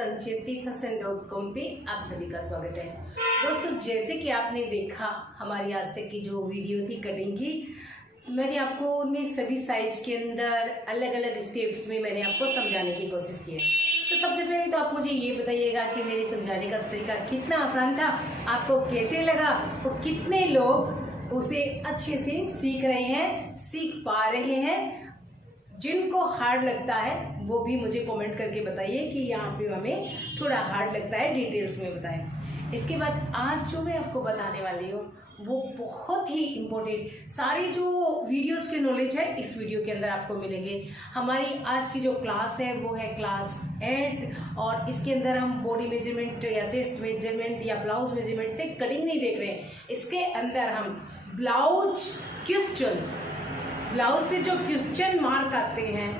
संचेतीफैशन.com पे आप सभी का स्वागत है। दोस्तों, जैसे कि आपने देखा हमारी आज तक की जो वीडियो थी कटिंग की, मैंने आपको उनमें सभी साइज के अंदर अलग अलग स्टेप्स में मैंने आपको समझाने की कोशिश की है। तो सबसे पहले तो आप मुझे ये बताइएगा कि मेरे समझाने का तरीका कितना आसान था, आपको कैसे लगा और कितने लोग उसे अच्छे से सीख रहे हैं, सीख पा रहे हैं। जिनको हार्ड लगता है वो भी मुझे कमेंट करके बताइए कि यहाँ पे हमें थोड़ा हार्ड लगता है, डिटेल्स में बताएं। इसके बाद आज जो मैं आपको बताने वाली हूँ वो बहुत ही इम्पोर्टेंट, सारी जो वीडियोस के नॉलेज है इस वीडियो के अंदर आपको मिलेंगे। हमारी आज की जो क्लास है वो है क्लास 8 और इसके अंदर हम बॉडी मेजरमेंट या चेस्ट मेजरमेंट या ब्लाउज मेजरमेंट से कटिंग नहीं देख रहे हैं। इसके अंदर हम ब्लाउज क्वेश्चंस, ब्लाउज पे जो क्वेश्चन मार्क आते हैं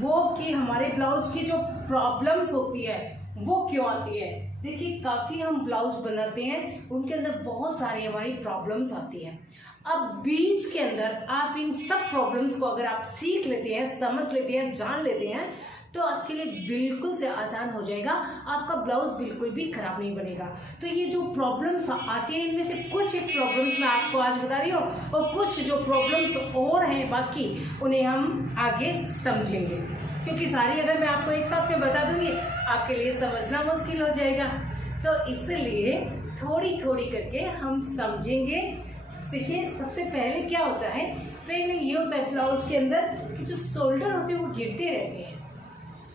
वो कि हमारे ब्लाउज की जो प्रॉब्लम्स होती है वो क्यों आती है। देखिए, काफी हम ब्लाउज बनाते हैं, उनके अंदर बहुत सारी हमारी प्रॉब्लम्स आती हैं। अब बीच के अंदर आप इन सब प्रॉब्लम्स को अगर आप सीख लेते हैं, समझ लेते हैं, जान लेते हैं तो आपके लिए बिल्कुल से आसान हो जाएगा, आपका ब्लाउज बिल्कुल भी खराब नहीं बनेगा। तो ये जो प्रॉब्लम्स आती हैं इनमें से कुछ एक प्रॉब्लम्स मैं आपको आज बता रही हूँ और कुछ जो प्रॉब्लम्स और हैं बाकी उन्हें हम आगे समझेंगे, क्योंकि सारी अगर मैं आपको एक साथ में बता दूंगी आपके लिए समझना मुश्किल हो जाएगा। तो इसलिए थोड़ी थोड़ी करके हम समझेंगे। देखिए, सबसे पहले क्या होता है, पहले ये होता है ब्लाउज के अंदर कि जो शोल्डर होते हैं वो गिरते रहते हैं।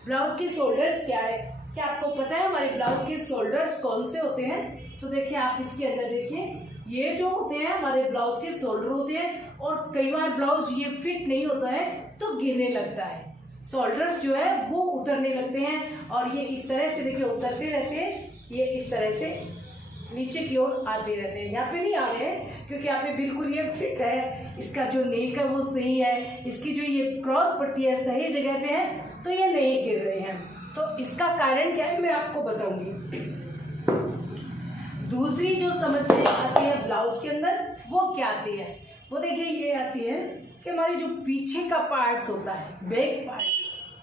ब्लाउज के शोल्डर्स क्या है, क्या आपको पता है हमारे ब्लाउज के शोल्डर्स कौन से होते हैं? तो देखिए, आप इसके अंदर देखिए, ये जो होते हैं हमारे ब्लाउज के शोल्डर होते हैं और कई बार ब्लाउज ये फिट नहीं होता है तो गिरने लगता है, शोल्डर्स जो है वो उतरने लगते हैं और ये इस तरह से देखिए उतरते रहते हैं, ये इस तरह से नीचे की ओर आते रहते हैं। यहाँ पे नहीं आ रहे हैं क्योंकि यहाँ पे बिल्कुल ये फिट है, इसका जो नेक है वो सही है, इसकी जो ये क्रॉस पट्टी है सही जगह पे है, तो ये नहीं गिर रहे हैं। तो इसका कारण क्या है मैं आपको बताऊंगी। दूसरी जो समस्या आती है ब्लाउज के अंदर वो क्या आती है, वो देखिए ये आती है कि हमारी जो पीछे का पार्ट्स होता है, बैक पार्ट,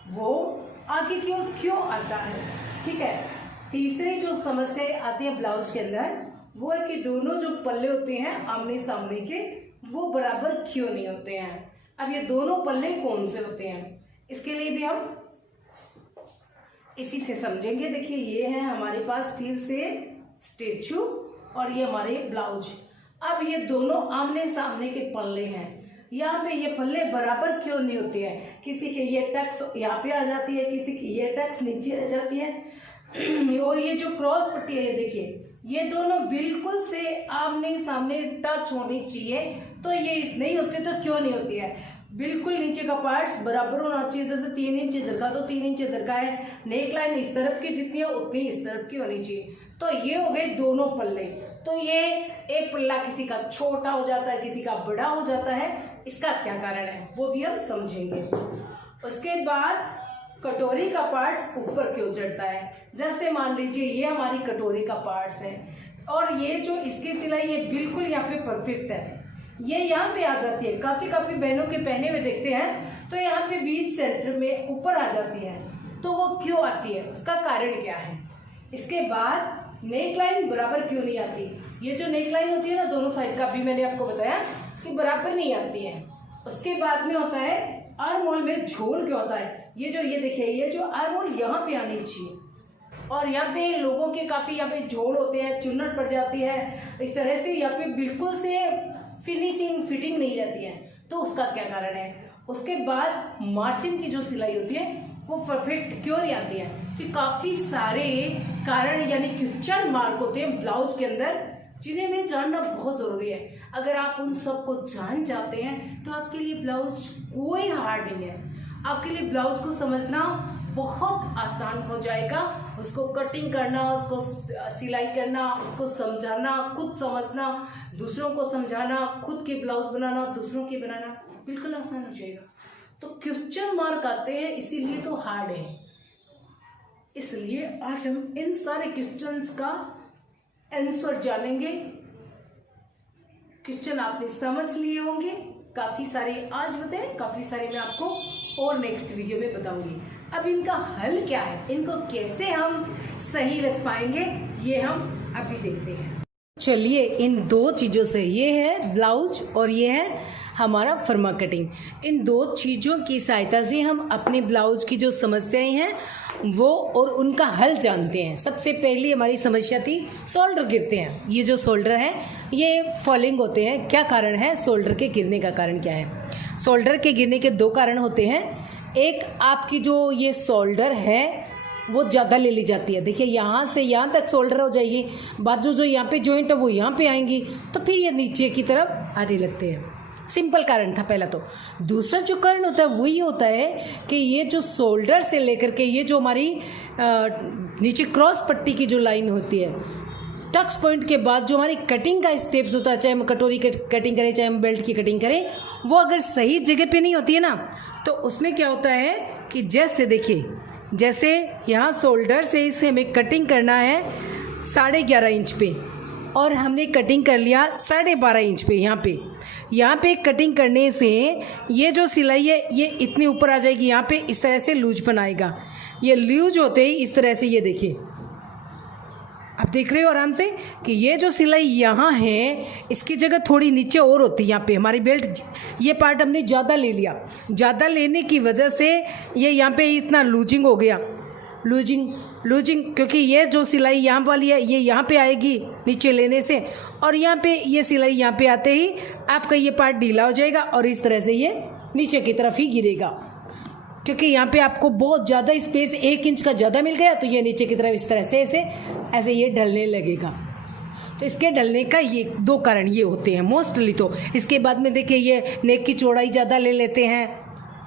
वो आगे की ओर क्यों आता है। ठीक है, तीसरी जो समस्या आती है ब्लाउज के अंदर वो है कि दोनों जो पल्ले होते हैं आमने सामने के वो बराबर क्यों नहीं होते हैं। अब ये दोनों पल्ले कौन से होते हैं इसके लिए भी हम इसी से समझेंगे। देखिए, ये है हमारे पास फिर से स्टेचू और ये हमारे ब्लाउज। अब ये दोनों आमने सामने के पल्ले हैं, यहाँ पे ये पल्ले बराबर क्यों नहीं होते हैं। किसी के ये टक्स यहाँ पे आ जाती है, किसी की ये टक्स नीचे रह जाती है और ये जो क्रॉस पट्टी है देखिए, ये दोनों बिल्कुल से आमने सामने टच होनी चाहिए, तो ये नहीं होती। तो क्यों नहीं होती है, बिल्कुल नीचे का पार्ट्स बराबर होना चाहिए। जैसे 3 इंच इधर का तो 3 इंच इधर का है, नेक लाइन इस तरफ की जितनी है उतनी इस तरफ की होनी चाहिए। तो ये हो गए दोनों पल्ले। तो ये एक पल्ला किसी का छोटा हो जाता है, किसी का बड़ा हो जाता है, इसका क्या कारण है वो भी हम समझेंगे। उसके बाद कटोरी का पार्ट्स ऊपर क्यों चढ़ता है। जैसे मान लीजिए ये हमारी कटोरी का पार्ट्स है और ये जो इसकी सिलाई ये बिल्कुल यहाँ पे परफेक्ट है, ये यहाँ पे आ जाती है। काफी बहनों के पहने हुए देखते हैं तो यहाँ पे बीच सेंटर में ऊपर आ जाती है, तो वो क्यों आती है, उसका कारण क्या है। इसके बाद नेक लाइन बराबर क्यों नहीं आती। ये जो नेक लाइन होती है ना दोनों साइड का, भी मैंने आपको बताया कि बराबर नहीं आती है। उसके बाद में होता है आर्म होल में झोल क्यों होता है। ये देखिए, ये जो आर्म होल यहाँ पे आनी चाहिए और यहाँ पे लोगों के काफी यहाँ पे झोल होते हैं, चुन्नट पड़ जाती है इस तरह से, यहाँ पे बिल्कुल से फिनिशिंग फिटिंग नहीं रहती है, तो उसका क्या कारण है। उसके बाद मार्जिन की जो सिलाई होती है वो परफेक्ट क्यों नहीं आती है। तो काफी सारे कारण यानी क्वेश्चन मार्क होते हैं ब्लाउज के अंदर, जिन्हें में जानना बहुत जरूरी है। अगर आप उन सबको जान जाते हैं तो आपके लिए ब्लाउज कोई हार्ड नहीं है, आपके लिए ब्लाउज को समझना बहुत आसान हो जाएगा। उसको कटिंग करना, उसको सिलाई करना, उसको समझाना, खुद समझना, दूसरों को समझाना, खुद के ब्लाउज बनाना, दूसरों के बनाना बिल्कुल आसान हो जाएगा। तो क्वेश्चन मार्क आते हैं इसीलिए तो हार्ड है। इसलिए आज हम इन सारे क्वेश्चंस का आंसर जानेंगे। क्वेश्चन आपने समझ लिए होंगे, काफी सारे आज बताए, काफी सारे मैं आपको और नेक्स्ट वीडियो में बताऊंगी। अब इनका हल क्या है, इनको कैसे हम सही रख पाएंगे, ये हम अभी देखते हैं। चलिए, इन दो चीज़ों से, ये है ब्लाउज और ये है हमारा फर्मा कटिंग, इन दो चीज़ों की सहायता से हम अपने ब्लाउज की जो समस्याएं हैं वो और उनका हल जानते हैं। सबसे पहली हमारी समस्या थी शोल्डर गिरते हैं। ये जो शोल्डर है ये फॉलिंग होते हैं। क्या कारण है शोल्डर के गिरने का? कारण क्या है? शोल्डर के गिरने के दो कारण होते हैं। एक, आपकी जो ये शोल्डर है वो ज़्यादा ले ली जाती है। देखिए, यहाँ से यहाँ तक शोल्डर हो जाएगी, बाजू जो यहाँ पे जॉइंट है वो यहाँ पे आएंगी, तो फिर ये नीचे की तरफ आने लगते हैं। सिंपल कारण था पहला तो। दूसरा जो कारण होता है वही होता है कि ये जो शोल्डर से लेकर के ये जो हमारी नीचे क्रॉस पट्टी की जो लाइन होती है, टक्स पॉइंट के बाद जो हमारी कटिंग का स्टेप्स होता है, चाहे हम कटोरी कटिंग करें चाहे हम बेल्ट की कटिंग करें, वो अगर सही जगह पे नहीं होती है ना, तो उसमें क्या होता है कि जैसे देखिए, जैसे यहाँ शोल्डर से इसे हमें कटिंग करना है 11.5 इंच पे और हमने कटिंग कर लिया 12.5 इंच पे। यहाँ पे कटिंग करने से ये जो सिलाई है ये इतनी ऊपर आ जाएगी, यहाँ पे इस तरह से लूज बनाएगा। ये लूज होते ही इस तरह से, ये देखिए आप देख रहे हो आराम से कि ये जो सिलाई यहाँ है इसकी जगह थोड़ी नीचे और होती है। यहाँ पे हमारी बेल्ट ये पार्ट हमने ज़्यादा ले लिया, ज़्यादा लेने की वजह से ये यहाँ पे इतना लूजिंग हो गया। लूजिंग क्योंकि ये जो सिलाई यहाँ वाली है ये यहाँ पे आएगी नीचे लेने से, और यहाँ पे ये सिलाई यहाँ पे आते ही आपका ये पार्ट ढीला हो जाएगा और इस तरह से ये नीचे की तरफ ही गिरेगा। क्योंकि यहाँ पे आपको बहुत ज़्यादा स्पेस 1 इंच का ज़्यादा मिल गया, तो ये नीचे की तरफ इस तरह से ऐसे ये ढलने लगेगा। तो इसके ढलने का ये 2 कारण ये होते हैं मोस्टली। तो इसके बाद में देखिए, ये नेक की चौड़ाई ज़्यादा ले लेते हैं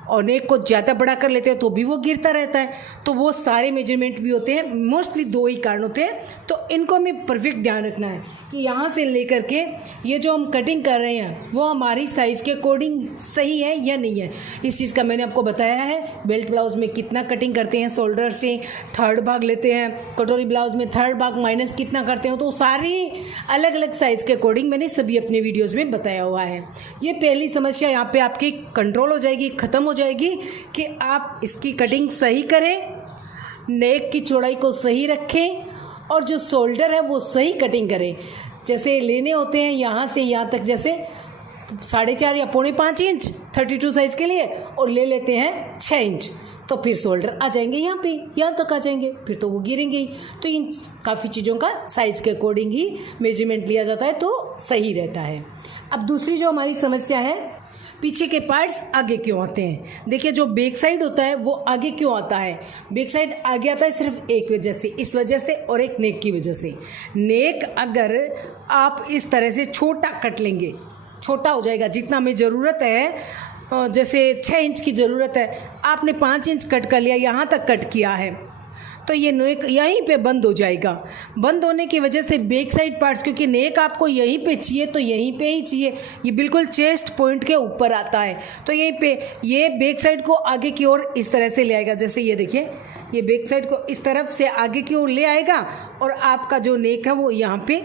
और नेक को ज़्यादा बड़ा कर लेते हैं तो भी वो गिरता रहता है। तो वो सारे मेजरमेंट भी होते हैं, मोस्टली 2 ही कारण होते हैं। तो इनको हमें परफेक्ट ध्यान रखना है कि यहाँ से लेकर के ये जो हम कटिंग कर रहे हैं वो हमारी साइज़ के अकॉर्डिंग सही है या नहीं है। इस चीज़ का मैंने आपको बताया है। बेल्ट ब्लाउज में कितना कटिंग करते हैं, शोल्डर से 3rd भाग लेते हैं, कटोरी ब्लाउज में 3rd भाग माइनस कितना करते हैं, तो सारी अलग अलग साइज़ के अकॉर्डिंग मैंने सभी अपने वीडियोज़ में बताया हुआ है। ये पहली समस्या यहाँ पर आपकी कंट्रोल हो जाएगी, ख़त्म हो जाएगी कि आप इसकी कटिंग सही करें, नेक की चौड़ाई को सही रखें और जो शोल्डर है वो सही कटिंग करें। जैसे लेने होते हैं यहाँ से यहाँ तक, जैसे 4.5 या 4.5 इंच 32 साइज के लिए, और ले लेते हैं 6 इंच, तो फिर शोल्डर आ जाएंगे यहाँ पे, यहाँ तक आ जाएंगे, फिर तो वो गिरेंगे ही। तो इन काफ़ी चीज़ों का साइज के अकॉर्डिंग ही मेजरमेंट लिया जाता है तो सही रहता है। अब दूसरी जो हमारी समस्या है, पीछे के पार्ट्स आगे क्यों आते हैं। देखिए, जो बैक साइड होता है वो आगे क्यों आता है? बैक साइड आगे आता है सिर्फ एक वजह से, इस वजह से, और एक नेक की वजह से। नेक अगर आप इस तरह से छोटा कट लेंगे, छोटा हो जाएगा जितना हमें ज़रूरत है। जैसे 6 इंच की ज़रूरत है, आपने 5 इंच कट कर लिया, यहाँ तक कट किया है, तो ये नेक यहीं पे बंद हो जाएगा। बंद होने की वजह से बैक साइड पार्ट्स, क्योंकि नेक आपको यहीं पे चाहिए तो यहीं पे ही चाहिए, ये बिल्कुल चेस्ट पॉइंट के ऊपर आता है, तो यहीं पे ये बैक साइड को आगे की ओर इस तरह से ले आएगा। जैसे ये देखिए, ये बैक साइड को इस तरफ से आगे की ओर ले आएगा और आपका जो नेक है वो यहाँ पे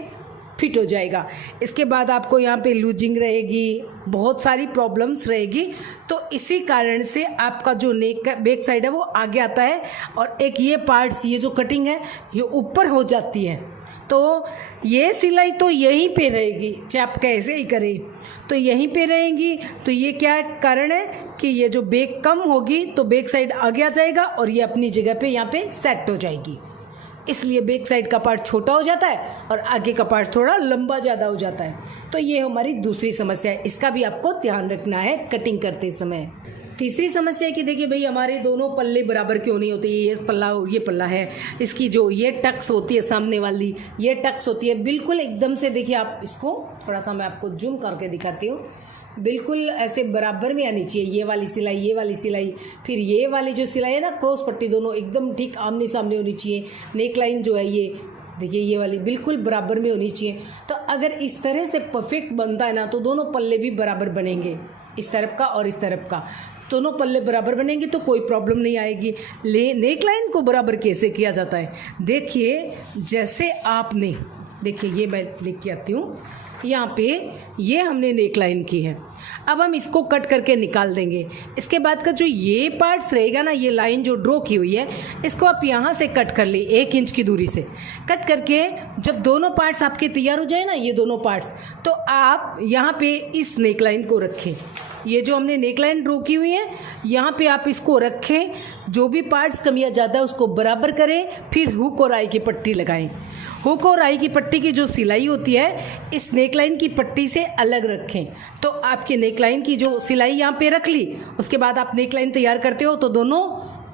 फिट हो जाएगा। इसके बाद आपको यहाँ पे लूजिंग रहेगी, बहुत सारी प्रॉब्लम्स रहेगी। तो इसी कारण से आपका जो नेक बैक साइड है वो आगे आता है, और एक ये पार्ट्स, ये जो कटिंग है ये ऊपर हो जाती है। तो ये सिलाई तो यहीं पे रहेगी, चाहे आप कैसे ही करें तो यहीं पे रहेंगी। तो ये क्या कारण है कि ये जो बैक कम होगी तो बैक साइड आगे आ जाएगा और ये अपनी जगह पे यहाँ पे सेट हो जाएगी। इसलिए बैक साइड का पार्ट छोटा हो जाता है और आगे का पार्ट थोड़ा लंबा ज़्यादा हो जाता है। तो ये हमारी दूसरी समस्या है, इसका भी आपको ध्यान रखना है कटिंग करते समय। तीसरी समस्या है कि देखिए भाई, हमारे दोनों पल्ले बराबर क्यों नहीं होते। ये पल्ला और ये पल्ला है, इसकी जो ये टक्स होती है सामने वाली, ये टक्स होती है बिल्कुल एकदम से। देखिए आप इसको थोड़ा सा मैं आपको जूम करके दिखाती हूँ, बिल्कुल ऐसे बराबर में आनी चाहिए। ये वाली सिलाई, ये वाली सिलाई, फिर ये वाली जो सिलाई है ना, क्रॉस पट्टी, दोनों एकदम ठीक आमने सामने होनी चाहिए। नेक लाइन जो है ये देखिए, ये वाली बिल्कुल बराबर में होनी चाहिए। तो अगर इस तरह से परफेक्ट बनता है ना, तो दोनों पल्ले भी बराबर बनेंगे, इस तरफ का और इस तरफ का, दोनों पल्ले बराबर बनेंगे तो कोई प्रॉब्लम नहीं आएगी। नेक लाइन को बराबर कैसे किया जाता है, देखिए जैसे आपने, देखिए ये मैं लेके आती हूँ, यहाँ पे ये हमने नेक लाइन की है। अब हम इसको कट करके निकाल देंगे। इसके बाद का जो ये पार्ट्स रहेगा ना, ये लाइन जो ड्रॉ की हुई है, इसको आप यहाँ से कट कर ली 1 इंच की दूरी से। कट करके जब दोनों पार्ट्स आपके तैयार हो जाए ना, ये दोनों पार्ट्स, तो आप यहाँ पे इस नेक लाइन को रखें। ये जो हमने नेक लाइन ड्रॉ की हुई है, यहाँ पे आप इसको रखें। जो भी पार्ट्स कम या ज़्यादा उसको बराबर करें, फिर हुक और आई की पट्टी लगाएं। हुक और आई की पट्टी की जो सिलाई होती है, इस नेक लाइन की पट्टी से अलग रखें। तो आपके नेक लाइन की जो सिलाई यहाँ पे रख ली, उसके बाद आप नेक लाइन तैयार करते हो तो दोनों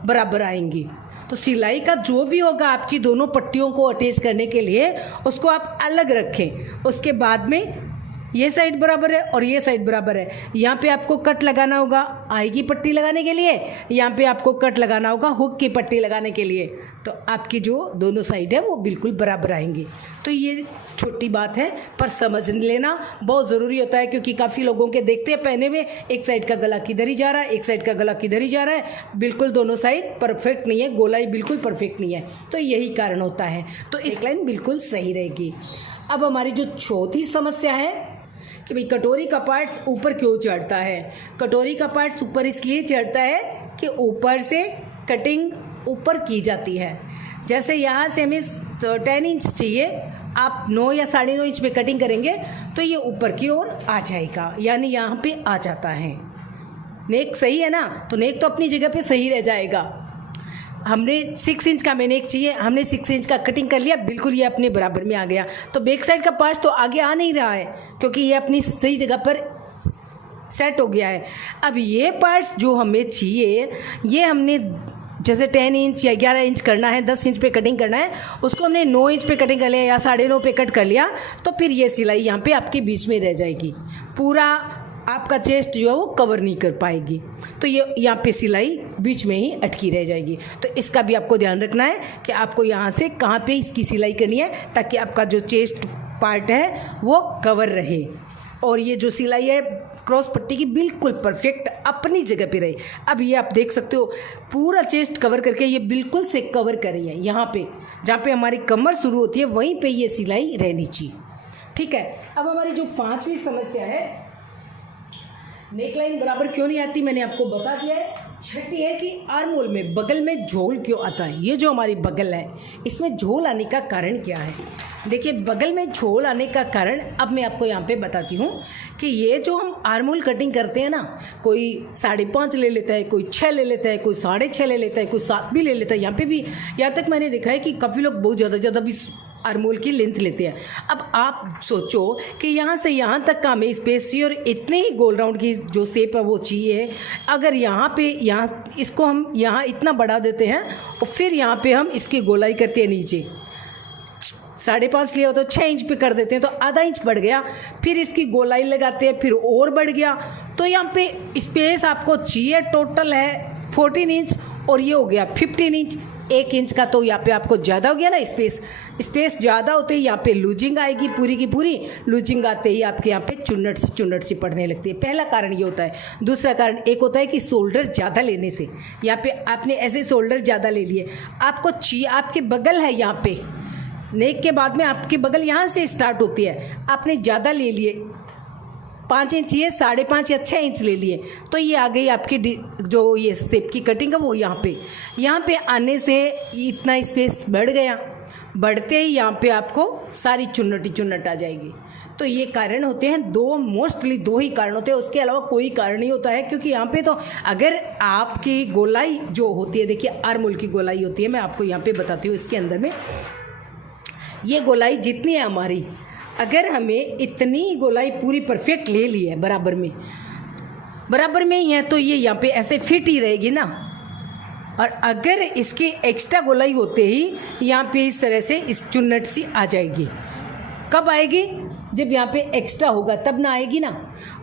बराबर आएंगी। तो सिलाई का जो भी होगा आपकी दोनों पट्टियों को अटैच करने के लिए, उसको आप अलग रखें। उसके बाद में ये साइड बराबर है और ये साइड बराबर है। यहाँ पे आपको कट लगाना होगा आई की पट्टी लगाने के लिए, यहाँ पे आपको कट लगाना होगा हुक की पट्टी लगाने के लिए। तो आपकी जो दोनों साइड है वो बिल्कुल बराबर आएंगी। तो ये छोटी बात है, पर समझ लेना बहुत ज़रूरी होता है, क्योंकि काफ़ी लोगों के देखते हैं पहने हुए एक साइड का गला किधर ही जा रहा है, एक साइड का गला किधर ही जा रहा है, बिल्कुल दोनों साइड परफेक्ट नहीं है, गोलाई बिल्कुल परफेक्ट नहीं है। तो यही कारण होता है। तो इस लाइन बिल्कुल सही रहेगी। अब हमारी जो चौथी समस्या है कि भाई कटोरी का पार्ट्स ऊपर क्यों चढ़ता है। कटोरी का पार्ट्स ऊपर इसलिए चढ़ता है कि ऊपर से कटिंग ऊपर की जाती है। जैसे यहाँ से हमें 10 इंच चाहिए, आप 9 या 9.5 इंच पे कटिंग करेंगे तो ये ऊपर की ओर आ जाएगा, यानी यहाँ पे आ जाता है। नेक सही है ना, तो नेक तो अपनी जगह पे सही रह जाएगा। हमने 6 इंच का नेक चाहिए, हमने 6 इंच का कटिंग कर लिया, बिल्कुल ये अपने बराबर में आ गया। तो बैक साइड का पार्ट तो आगे आ नहीं रहा है, क्योंकि ये अपनी सही जगह पर सेट हो गया है। अब ये पार्ट्स जो हमें चाहिए, ये हमने जैसे 10 इंच या 11 इंच करना है, 10 इंच पे कटिंग करना है, उसको हमने 9 इंच पे कटिंग कर लिया या 9.5 पे कट कर लिया, तो फिर ये सिलाई यहाँ पे आपके बीच में रह जाएगी। पूरा आपका चेस्ट जो है वो कवर नहीं कर पाएगी, तो ये यहाँ पे सिलाई बीच में ही अटकी रह जाएगी। तो इसका भी आपको ध्यान रखना है कि आपको यहाँ से कहाँ पे इसकी सिलाई करनी है, ताकि आपका जो चेस्ट पार्ट है वो कवर रहे और ये जो सिलाई है क्रॉस पट्टी की बिल्कुल परफेक्ट अपनी जगह पे रहे। अब ये आप देख सकते हो पूरा चेस्ट कवर करके ये बिल्कुल से कवर कर रही है। यहाँ पे जहाँ पे हमारी कमर शुरू होती है वहीं पे ये सिलाई रहनी चाहिए। ठीक है। अब हमारी जो 5वीं समस्या है, नेकलाइन बराबर क्यों नहीं आती, मैंने आपको बता दिया है। 6ठी है कि आर्म होल में बगल में झोल क्यों आता है। ये जो हमारी बगल है इसमें झोल आने का कारण क्या है। देखिए बगल में झोल आने का कारण अब मैं आपको यहाँ पे बताती हूँ कि ये जो हम आर्म होल कटिंग करते हैं ना, कोई 5.5 ले लेता है, कोई 6 ले लेता है, कोई 6.5 ले लेता है, कोई 7 भी ले लेता है। यहाँ पे भी यहाँ तक मैंने देखा है कि काफ़ी लोग बहुत ज़्यादा भी आर्म होल की लेंथ लेते हैं। अब आप सोचो कि यहाँ से यहाँ तक का हमें स्पेस चाहिए और इतने ही गोल राउंड की जो शेप है वो चाहिए। अगर यहाँ पे यहाँ इसको हम यहाँ इतना बढ़ा देते हैं और फिर यहाँ पे हम इसकी गोलाई करते हैं, नीचे 5.5 लिया हो तो 6 इंच पे कर देते हैं तो आधा इंच बढ़ गया, फिर इसकी गोलाई लगाते हैं फिर और बढ़ गया। तो यहाँ पे स्पेस आपको चाहिए टोटल है 14 इंच और ये हो गया 15 इंच, 1 इंच का तो यहाँ पे आपको ज़्यादा हो गया ना स्पेस ज़्यादा होते ही यहाँ पे लूजिंग आएगी, पूरी की पूरी लूजिंग आते ही आपके यहाँ पे चुन्नट सी पड़ने लगती है। पहला कारण ये होता है। दूसरा कारण एक होता है कि शोल्डर ज़्यादा लेने से, यहाँ पे आपने ऐसे शोल्डर ज़्यादा ले लिए, आपको चाहिए आपके बगल है यहाँ पे नेक के बाद में आपकी बगल यहाँ से स्टार्ट होती है, आपने ज़्यादा ले लिए 5 इंच चाहिए 5.5 या 6 इंच ले लिए, तो ये आ गई आपकी जो ये शेप की कटिंग है वो यहाँ पे आने से इतना स्पेस बढ़ गया, बढ़ते ही यहाँ पे आपको सारी चुन्नट आ जाएगी। तो ये कारण होते हैं मोस्टली दो ही कारण होते हैं, उसके अलावा कोई कारण नहीं होता है। क्योंकि यहाँ पे तो अगर आपकी गोलाई जो होती है, देखिए आर्म होल की गोलाई होती है, मैं आपको यहाँ पे बताती हूँ। इसके अंदर में ये गोलाई जितनी है हमारी, अगर हमें इतनी गोलाई पूरी परफेक्ट ले ली है बराबर में ही है तो ये यहाँ पे ऐसे फिट ही रहेगी ना। और अगर इसकी एक्स्ट्रा गोलाई होते ही यहाँ पे इस तरह से इस चुन्नट सी आ जाएगी। कब आएगी? जब यहाँ पे एक्स्ट्रा होगा तब ना आएगी ना।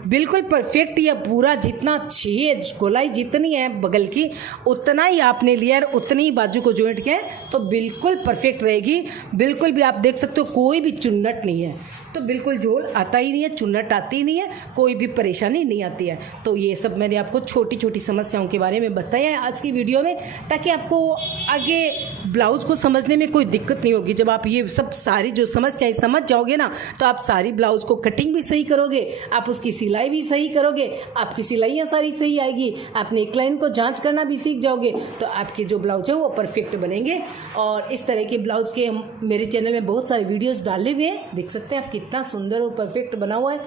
बिल्कुल परफेक्ट या पूरा जितना चाहिए गोलाई जितनी है बगल की उतना ही आपने लिया और उतनी ही बाजू को जॉइंट किया है तो बिल्कुल परफेक्ट रहेगी। बिल्कुल भी आप देख सकते हो कोई भी चुन्नट नहीं है। तो बिल्कुल झोल आता ही नहीं है, चुन्नट आती ही नहीं है, कोई भी परेशानी नहीं आती है। तो ये सब मैंने आपको छोटी छोटी समस्याओं के बारे में बताया है आज की वीडियो में, ताकि आपको आगे ब्लाउज को समझने में कोई दिक्कत नहीं होगी। जब आप ये सब सारी जो समस्याएं समझ जाओगे ना, तो आप सारी ब्लाउज को कटिंग भी सही करोगे, आप उसकी सिलाई भी सही करोगे, आपकी सिलाइयाँ सारी सही आएगी, आप नेक लाइन को जांच करना भी सीख जाओगे, तो आपके जो ब्लाउज है वो परफेक्ट बनेंगे। और इस तरह के ब्लाउज के मेरे चैनल में बहुत सारे वीडियोस डाले हुए हैं, देख सकते हैं आप कितना सुंदर और परफेक्ट बना हुआ है,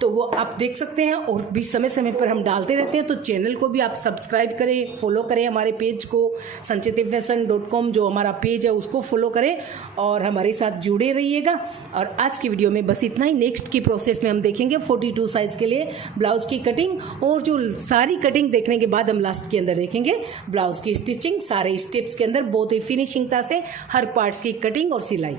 तो वो आप देख सकते हैं। और भी समय समय पर हम डालते रहते हैं, तो चैनल को भी आप सब्सक्राइब करें, फॉलो करें हमारे पेज को, sanchetivfashion.com जो हमारा पेज है उसको फॉलो करें और हमारे साथ जुड़े रहिएगा। और आज की वीडियो में बस इतना ही। नेक्स्ट की प्रोसेस में हम देखेंगे 42 साइज़ के लिए ब्लाउज की कटिंग, और जो सारी कटिंग देखने के बाद हम लास्ट के अंदर देखेंगे ब्लाउज की स्टिचिंग, सारे स्टेप्स के अंदर बहुत ही फिनिशिंगता से हर पार्ट्स की कटिंग और सिलाई।